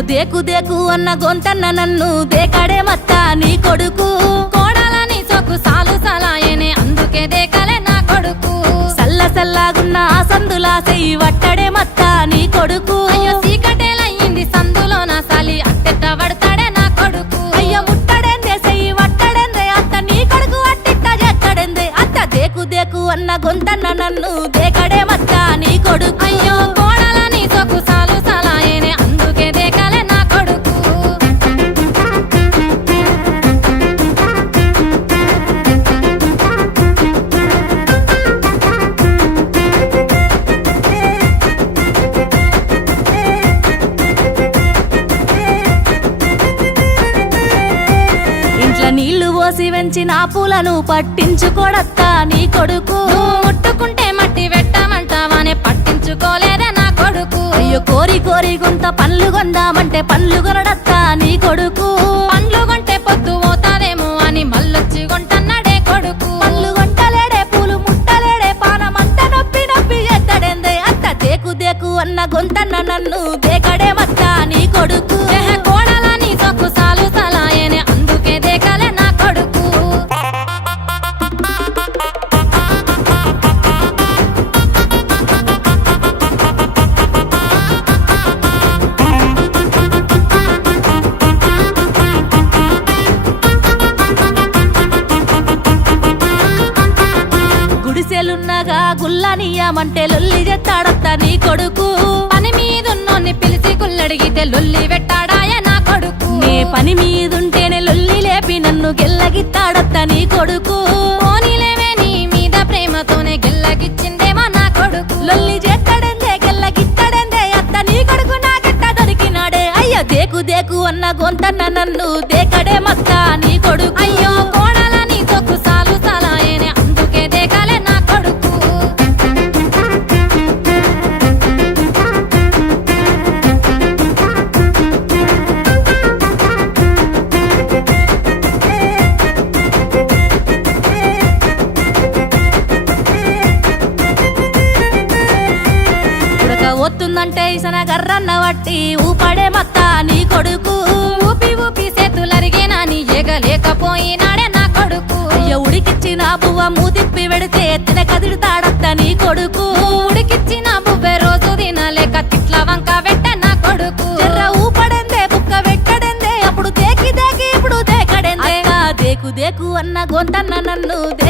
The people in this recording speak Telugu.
దేకు దేకు అన్న గొంతన్న నన్ను దేకడే మత్త నీ కొడుకు కోడాలని సోకు సాలు సలాయనే అందుకే దేకలే నా కొడుకు సల్ల సల్లాగున్న ఆ సందులా సెయ్యి వట్టడే మత్త నీ కొడుకు అయ్యో సీకటేలయ్యింది సందులో నా సాలి అట్టెట్ట పడతాడే నా కొడుకు అయ్య ముట్టడేందే సెయ్యి వట్టడేందే అత్త నీ కొడుకు అట్టిట్ట చేస్తాడేందే అత్త దేకు దేకు అన్న గొంతన్న నన్ను దేకడే మత్త నీ కొడుకు అయ్యో కోడాలని సోకు సాలు సలాయనే అందుకే దేకలే నా కొడుకు ఇంట్లో నీళ్లు పోసి వెంచిన పూలను పట్టించుకోడత్తా నీ కొడుకు నువ్వు ముట్టుకుంటే మట్టి పెట్టమంటావానే పట్టించుకోలేదే నా కొడుకు అయ్యో కోరి కోరి గుంత పండ్లు కొందామంటే పండ్లు కొనడత్తా నీ కొడుకు పండ్లు కొంటే పొద్దు పోతాదేమో అని మళ్ళొచ్చి కొంటన్నాడే కొడుకు పండ్లు కొంటలేడే పూలు ముట్టలేడే పానమంతా నొప్పి నొప్పి ఎత్తడేందే అత్త దేకు దేకు అన్న గొంతన్న నన్ను దేకడే మత్త నీ కొడుకు కోడాలని సొక్కు సాలు సలాయనే అందుకే దేకలే నా కొడుకు గుడిసెలున్నగా గుల్లనియమంటే లొల్లి చెత్తాడత్తా నీ కొడుకు పని మీదున్నోన్ని పిలిచి గుల్లడిగితే లొల్లి పెట్టాడాయ నా కొడుకు నీ పని మీదుంటేనే లొల్లి లేపి నన్ను గెల్లగిత్తాడత్తా నీ కొడుకు పోనీలేవే నీ మీద ప్రేమతోనే గెల్లగిచ్చిందేమో నా కొడుకు లొల్లి చేస్తాడేందే గెల్లగిత్తాడేందే అత్త నీ కొడుకు నాకెట్ట దొరికినాడే అయ్యో దేకు దేకు అన్న గొంతన్న నన్ను దేకడే మత్త నీ కొడుకు అయ్యో కోడాలని సొక్కు సాలు సలాయనే అందుకే దేకలే నా కొడుకు ఉడక వస్తుందంటే ఇసన గర్రన్న వట్టి ఊపడే మత్త నీ కొడుకు ఊపి ఊపి చేతులరిగేనా నీ ఎగలేకపోయినాడే నా కొడుకు అయ్యో ఉడికిచ్చిన బువ్వ మూతిప్పి వెడితే ఎత్తిన కదిడుతాడత్త నీ కొడుకు ఉడికిచ్చిన బువ్వె రోజు తినలేక తిట్ల వంక వెట్ట నా కొడుకు చెర్ర ఊపడేందే బుక్క పెట్టడేందే అప్పుడు దేకి దేకి ఇప్పుడు దేకడేందే అక్క దేకు దేకు అన్న గొంతన్న నన్ను